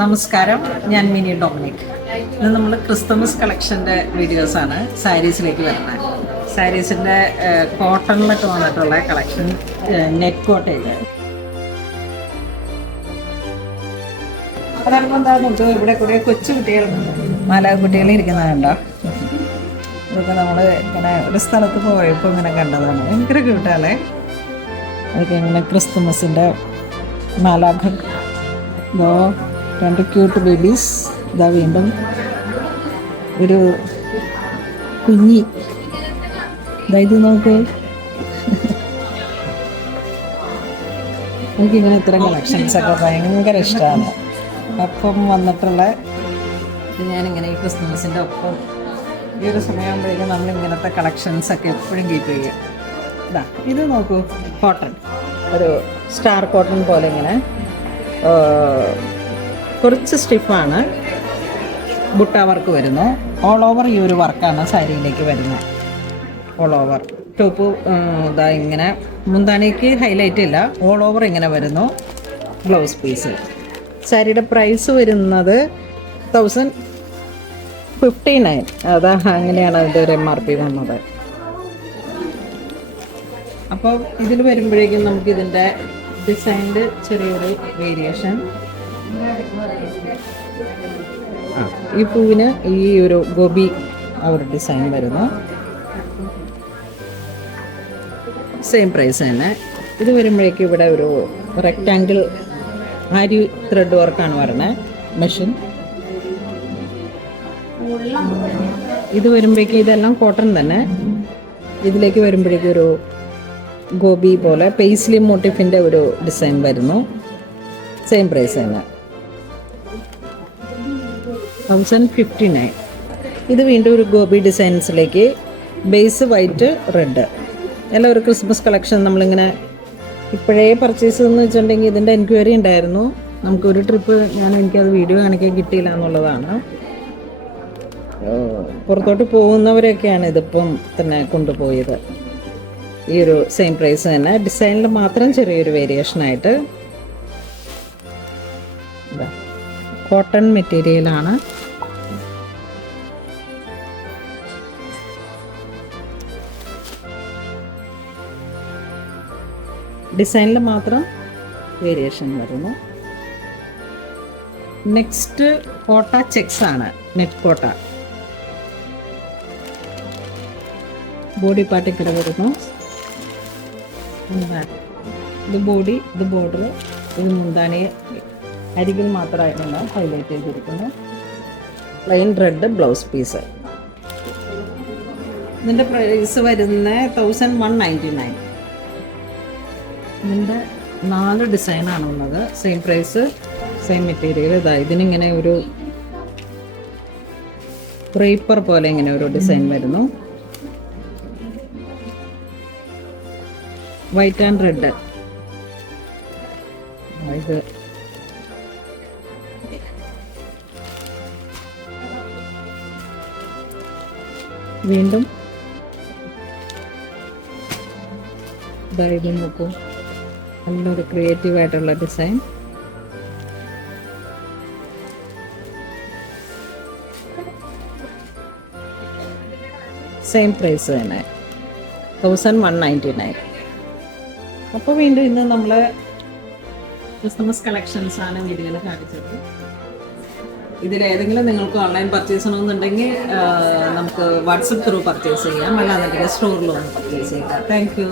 നമസ്കാരം, ഞാൻ mini Dominic. ഇത് നമ്മൾ ക്രിസ്തുമസ് കളക്ഷൻ്റെ വീഡിയോസാണ് സാരീസിലേക്ക് വരുന്നത്. സാരീസിൻ്റെ കോട്ടണിലൊക്കെ വന്നിട്ടുള്ള കളക്ഷൻ, നെറ്റ് കോട്ടയിൽ. അതപ്പോൾ എന്താ നമുക്ക് ഇവിടെ കുറേ കൊച്ചു കുട്ടികൾ, കുട്ടികൾ ഇരിക്കുന്നതുണ്ടോ? ഇതൊക്കെ നമ്മൾ ഇങ്ങനെ ഒരു സ്ഥലത്ത് പോയപ്പോൾ ഇങ്ങനെ കണ്ടതാണ്. ഭയങ്കര ക്യൂട്ടാളെ. അതൊക്കെ ഇങ്ങനെ ക്രിസ്തുമസിൻ്റെ മാലാഖ, രണ്ട് ക്യൂട്ട് ബേബീസ്. ഇതാ വീണ്ടും ഒരു കുഞ്ഞി. ഇത് നോക്ക്. എനിക്കിങ്ങനെ ഇത്തരം കളക്ഷൻസൊക്കെ ഭയങ്കര ഇഷ്ടമാണ്. ഒപ്പം വന്നിട്ടുള്ള ഞാനിങ്ങനെ ഈ ക്രിസ്മസിൻ്റെ ഒപ്പം ഈ ഒരു സമയമാകുമ്പോഴേക്കും നമ്മളിങ്ങനത്തെ കളക്ഷൻസൊക്കെ എപ്പോഴും കീപ്പ് ചെയ്യും. ഇതാ ഇത് നോക്കൂ, കോട്ടൺ, ഒരു സ്റ്റാർ കോട്ടൺ പോലെ ഇങ്ങനെ കുറച്ച് സ്റ്റിഫാണ്. ബുട്ട വർക്ക് വരുന്നു. ഓൾ ഓവർ ഈ ഒരു വർക്കാണ് സാരിയിലേക്ക് വരുന്നത്. ഓൾ ഓവർ ടോപ്പ് ഇതാ ഇങ്ങനെ, മുന്താണിക്ക് ഹൈലൈറ്റ് ഇല്ല, ഓൾ ഓവർ ഇങ്ങനെ വരുന്നു. Blouse piece. സാരിയുടെ പ്രൈസ് വരുന്നത് 1059. അതാ അങ്ങനെയാണ് അതിൻ്റെ ഒരു MRP വന്നത്. അപ്പോൾ ഇതിൽ വരുമ്പോഴേക്കും നമുക്കിതിൻ്റെ ഡിസൈനിൽ ചെറിയൊരു വേരിയേഷൻ. ഈ പൂവിന് ഈ ഒരു ഗോപി ആ ഒരു ഡിസൈൻ വരുന്നു. സെയിം പ്രൈസ് തന്നെ. ഇത് വരുമ്പോഴേക്കും ഇവിടെ ഒരു റെക്റ്റാങ്കിൾ ആരി ത്രെഡ് വർക്കാണ് വരുന്നത്, മെഷീൻ. ഇത് വരുമ്പോഴേക്കും ഇതെല്ലാം കോട്ടൺ തന്നെ. ഇതിലേക്ക് വരുമ്പോഴേക്കും ഒരു ഗോപി പോലെ പേസ്ലി മോട്ടിഫിൻ്റെ ഒരു ഡിസൈൻ വരുന്നു. സെയിം പ്രൈസ് തന്നെ, 1059. ഇത് വീണ്ടും ഒരു ഗോപി ഡിസൈൻസിലേക്ക്, ബേസ് വൈറ്റ് റെഡ്. എല്ലാം ഒരു ക്രിസ്മസ് കളക്ഷൻ. നമ്മളിങ്ങനെ ഇപ്പോഴേ പർച്ചേസ് എന്ന് വെച്ചിട്ടുണ്ടെങ്കിൽ ഇതിൻ്റെ എൻക്വയറി ഉണ്ടായിരുന്നു. നമുക്കൊരു ട്രിപ്പ് എനിക്കത് വീഡിയോ കാണിക്കാൻ കിട്ടിയില്ല എന്നുള്ളതാണ്. പുറത്തോട്ട് പോകുന്നവരൊക്കെയാണ് ഇതിപ്പം തന്നെ കൊണ്ടുപോയത്. ഈ ഒരു സെയിം പ്രൈസ് തന്നെ, ഡിസൈനിൽ മാത്രം ചെറിയൊരു വേരിയേഷനായിട്ട്. കോട്ടൺ മെറ്റീരിയലാണ്. ഡിസൈനിൽ മാത്രം വേരിയേഷൻ വരുന്നു. നെക്സ്റ്റ് കോട്ട ചെക്സ് ആണ്, നെറ്റ് കോട്ട. ബോഡി പാർട്ട് ഇവിടെ വരുന്നു. ഇത് ബോഡി, ഇത് ബോർഡർ, ഇത് മുന്താണി അരികിൽ മാത്രമായിട്ടാണ് ഹൈലൈറ്റ് ചെയ്തിരിക്കുന്നത്. Plain red blouse piece. ഇതിൻ്റെ പ്രൈസ് വരുന്ന 1199. ഇതിൻ്റെ 4 ഡിസൈനാണുള്ളത്. Same price, same material. ഇതാ ഇതിനിങ്ങനെ ഒരു ക്രേപ്പർ പോലെ ഇങ്ങനെ ഒരു ഡിസൈൻ വരുന്നു. White and red. ഇത് വീണ്ടും ഇത് നോക്കൂ, നല്ലൊരു ക്രിയേറ്റീവ് ആയിട്ടുള്ള ഡിസൈൻ. സെയിം പ്രൈസ് തന്നെ, 1199. അപ്പോൾ വീണ്ടും ഇന്ന് നമ്മൾ ക്രിസ്മസ് കളക്ഷൻസ് ആണ് വീഡിയോയിൽ കാണിച്ചത്. ഇതിലേതെങ്കിലും നിങ്ങൾക്ക് ഓൺലൈൻ പർച്ചേസ് ചെയ്യണമെന്നുണ്ടെങ്കിൽ നമുക്ക് വാട്സപ്പ് ത്രൂ പർച്ചേസ് ചെയ്യാം, അല്ലാന്നുണ്ടെങ്കിൽ സ്റ്റോറിൽ വന്ന് പർച്ചേസ് ചെയ്യാം. Thank you.